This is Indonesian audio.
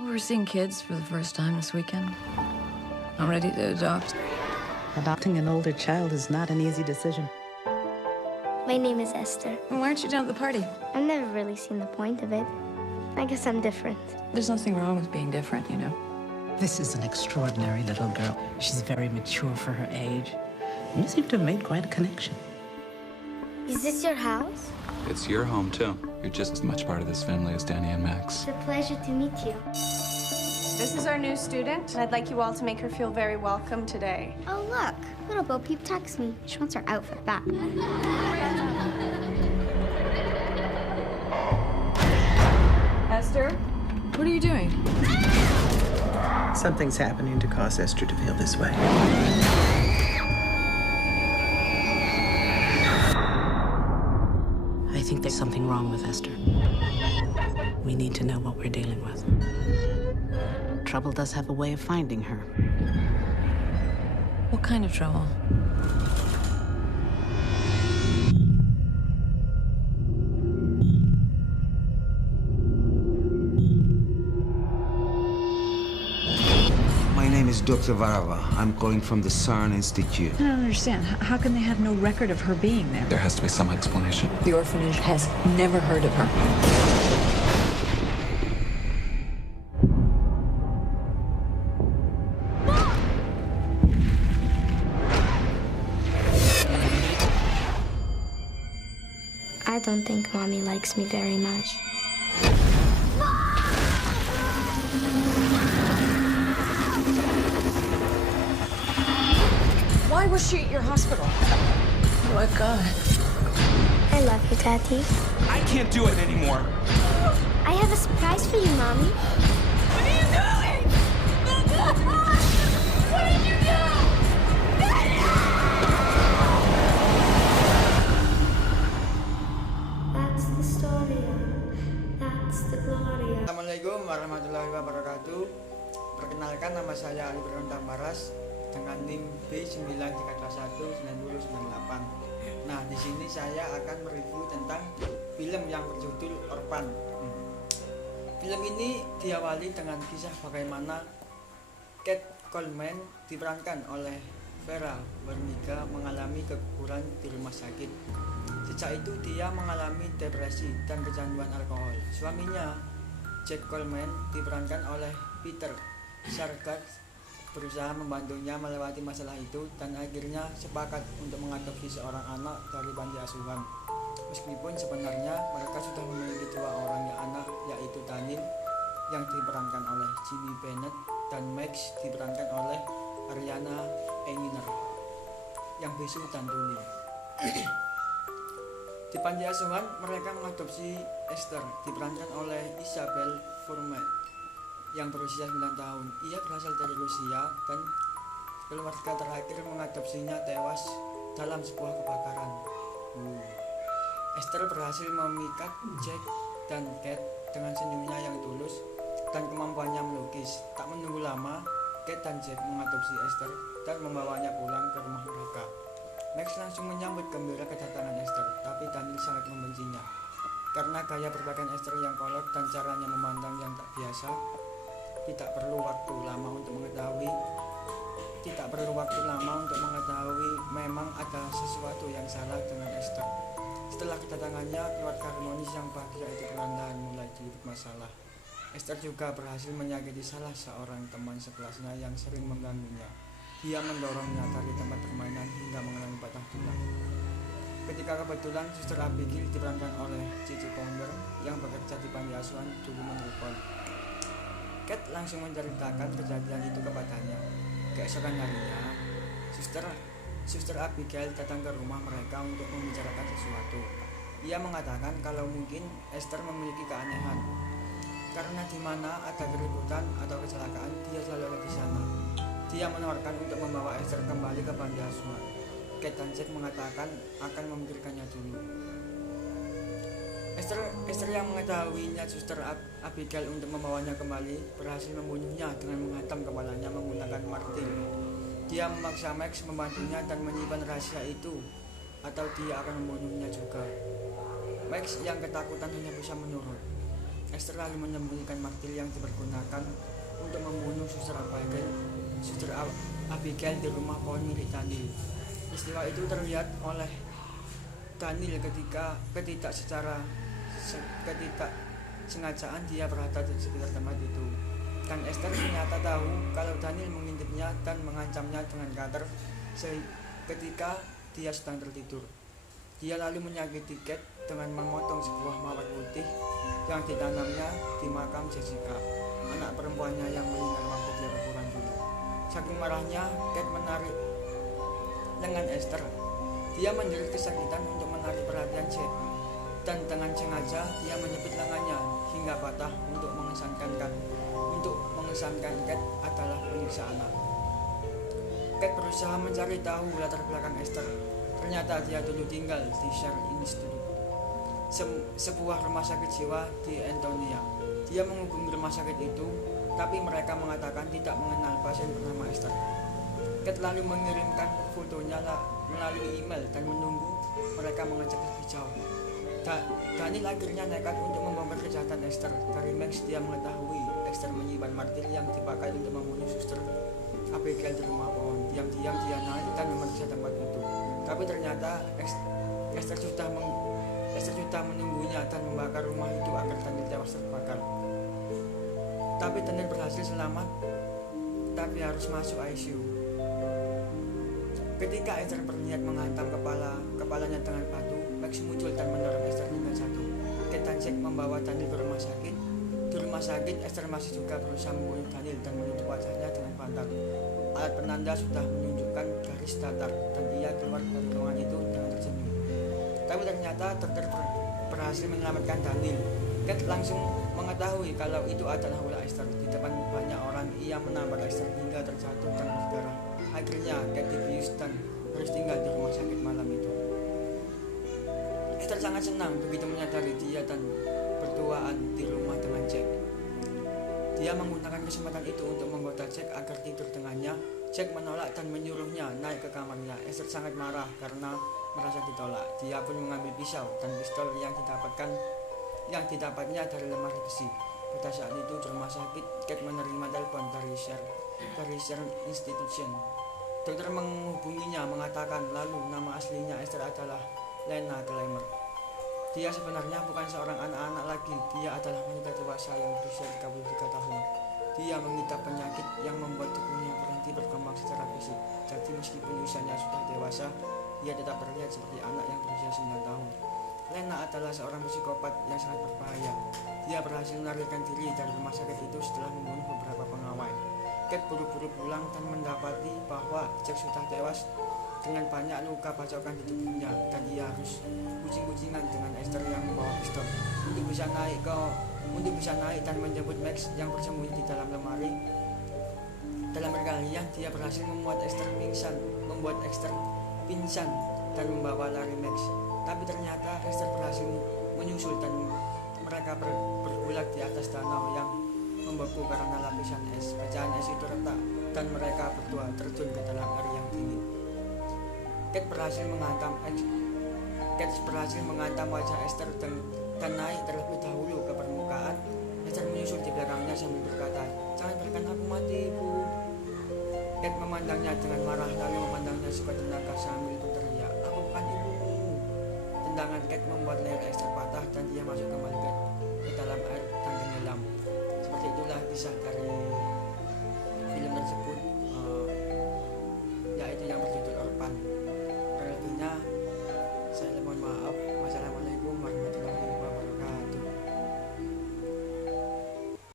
We're seeing kids for the first time this weekend. I'm ready to adopt. Adopting an older child is not an easy decision. My name is Esther. Why aren't you down at the party? I've never really seen the point of it. I guess I'm different. There's nothing wrong with being different, you know. This is an extraordinary little girl. She's very mature for her age. You seem to have made quite a connection. Is this your house? It's your home, too. You're just as much part of this family as Danny and Max. It's a pleasure to meet you. This is our new student, and I'd like you all to make her feel very welcome today. Oh, look. Little Bo Peep texts me. She wants her outfit back. Esther, what are you doing? Something's happening to cause Esther to feel this way. I think there's something wrong with Esther. We need to know what we're dealing with. Trouble does have a way of finding her. What kind of trouble? My name is Dr. Varava. I'm calling from the CERN Institute. I don't understand. How can they have no record of her being there? There has to be some explanation. The orphanage has never heard of her. I don't think Mommy likes me very much. Why was she at your hospital? Oh my God. I love you, Daddy. I can't do it anymore. I have a surprise for you, Mommy. What are you doing? What did you do? That's the story. That's the glory. Assalamualaikum warahmatullahi wabarakatuh. Perkenalkan, nama saya Ali Firman Tambaras dengan NIM B93219098. Nah, di sini saya akan mereview tentang film yang berjudul Orphan. Film ini diawali dengan kisah bagaimana Kate Coleman diperankan oleh Vera Farmiga mengalami keguguran di rumah sakit. Sejak itu dia mengalami depresi dan kecanduan alkohol. Suaminya, Jack Coleman, diperankan oleh Peter Sarsgaard, berusaha membantunya melewati masalah itu dan akhirnya sepakat untuk mengadopsi seorang anak dari panti asuhan. Meskipun sebenarnya mereka sudah memiliki dua orang anak, yaitu Daniel yang diperankan oleh Jimmy Bennett dan Max diperankan oleh Ariana Einginer yang bisu dan tuli. Di panti asuhan mereka mengadopsi Esther diperankan oleh Isabel Fuhrman yang berusia 9 tahun. Ia berasal dari Rusia dan keluarga terakhir mengadopsinya tewas dalam sebuah kebakaran. Esther berhasil memikat Jack dan Kate dengan senyumnya yang tulus dan kemampuannya melukis. Tak menunggu lama, Kate dan Jack mengadopsi Esther dan membawanya pulang ke rumah mereka. Max langsung menyambut gembira kedatangan Esther, tapi Daniel sangat membencinya karena gaya berpakaian Esther yang kolot dan caranya memandang yang tak biasa. Tidak perlu waktu lama untuk mengetahui memang ada sesuatu yang salah dengan Esther. Setelah kedatangannya, keluarga harmonis yang bahagia itu perlahan mulai bermasalah. Esther juga berhasil menyakiti salah seorang teman sekelasnya yang sering mengganggunya. Dia mendorongnya dari tempat permainan hingga mengalami patah tulang. Ketika kebetulan Suster Abigail diperankan oleh Cici Pounder yang bekerja di panti asuhan dulu menelpon. Kate langsung menceritakan kejadian itu kepadanya. Keesokan harinya, Suster Abigail datang ke rumah mereka untuk membicarakan sesuatu. Ia mengatakan kalau mungkin Esther memiliki keanehan, karena di mana ada keributan atau kecelakaan, dia selalu ada di sana. Dia menawarkan untuk membawa Esther kembali ke panti asuhan. Kate dan Jack mengatakan akan memikirkannya dulu. Esther yang mengetahuinya Suster Abigail untuk membawanya kembali berhasil membunuhnya dengan menghantam kepalanya menggunakan martil. Dia memaksa Max membantunya dan menyimpan rahasia itu, atau dia akan membunuhnya juga. Max yang ketakutan hanya bisa menurut. Esther lalu menyembunyikan martil yang dipergunakan untuk membunuh Suster Abigail di rumah pohon milik Daniel. Peristiwa itu terlihat oleh Daniel ketika ketidaksengajaan dia berada di sekitar tempat itu. Dan Esther ternyata tahu kalau Daniel mengintipnya dan mengancamnya dengan cutter ketika dia sedang tertidur. Dia lalu menyakiti Kate dengan memotong sebuah mawar putih yang ditanamnya di makam Jessica, anak perempuannya yang meninggal waktu dia berbulan dulu. Saking marahnya, Kate menarik lengan Esther. Dia menjerit kesakitan untuk menarik perhatian Jack, dan dengan sengaja dia menyebit lengannya hingga patah untuk mengesankan Kate adalah penyiksa anak. Kate berusaha mencari tahu latar belakang Esther. Ternyata dia dulu tinggal di Share Institute, sebuah rumah sakit jiwa di Antonia. Dia menghubungi rumah sakit itu, tapi mereka mengatakan tidak mengenal pasien bernama Esther. Kate lalu mengirimkan fotonya melalui email dan menunggu mereka mengecek lebih jauh. Daniel akhirnya nekat untuk membongkar kejahatan Esther. Dari Max dia mengetahui Esther menyimpan martil yang dipakai untuk membunuh Suster Abigail di rumah pohon. Diam-diam dia naik dan memeriksa tempat itu. Tapi ternyata Esther sudah menunggunya dan membakar rumah itu agar Daniel tewas terbakar. Tapi Daniel berhasil selamat, tapi harus masuk ICU. Ketika Esther berniat menghantam kepalanya dengan batu, Max muncul dan mendorong Esther hingga jatuh. Kate dan Jack membawa Daniel ke rumah sakit. Di rumah sakit, Esther masih juga berusaha membunuh Daniel dan menutup wajahnya dengan bantal. Alat penanda sudah menunjukkan garis datar dan ia keluar dari ruangan itu dengan tersenyum. Tapi ternyata dokter berhasil menyelamatkan Daniel. Kate langsung mengetahui kalau itu adalah ulah Esther. Di depan banyak orang, ia menampar Esther hingga terjatuh dan berdarah. Akhirnya Kate dibius dan harus tinggal di rumah sakit malam itu. Esther sangat senang begitu menyadari dia dan berduaan di rumah dengan Jack. Dia menggunakan kesempatan itu untuk menggoda Jack agar tidur dengannya. Jack menolak dan menyuruhnya naik ke kamarnya. Esther sangat marah karena merasa ditolak. Dia pun mengambil pisau dan pistol yang didapatnya dari lemari besi. Pada saat itu di rumah sakit, Kate menerima telepon dari Share Institution. Dokter menghubunginya mengatakan lalu nama aslinya Esther adalah Lena Clymer. Dia sebenarnya bukan seorang anak-anak lagi. Dia adalah wanita dewasa yang berusia 33 tahun. Dia mengidap penyakit yang membuat tubuhnya berhenti berkembang secara fisik. Jadi meskipun usianya sudah dewasa, ia tetap terlihat seperti anak yang berusia 9 tahun. Lena adalah seorang psikopat yang sangat berbahaya. Dia berhasil melarikan diri dari rumah sakit itu setelah membunuh beberapa pengawal. Kate buru-buru pulang dan mendapati bahwa Jack sudah tewas dengan banyak luka bacokan di tubuhnya, dan ia harus kucing-kucingan dengan Esther yang membawa pistol untuk bisa naik dan menjemput Max yang bersembunyi di dalam lemari. Dalam perkalian dia berhasil membuat Esther pingsan dan membawa lari Max. Tapi ternyata Esther berhasil menyusul dan mereka bergulat di atas danau yang membeku karena lapisan es. Pecahan es itu retak dan mereka berdua terjun ke dalam air yang dingin. Kate berhasil menghantam wajah Esther dan naik terlebih dahulu ke permukaan. Esther menyusul di belakangnya sambil berkata, "Jangan biarkan aku mati, Bu." Kate memandangnya dengan marah lalu memandangnya sekuat tenaga sambil berteriak, "Aku bukan ibumu." Tendangan Kate membuat leher Esther patah dan dia masuk kembali ke dalam air dan tenggelam. Seperti itulah kisah dari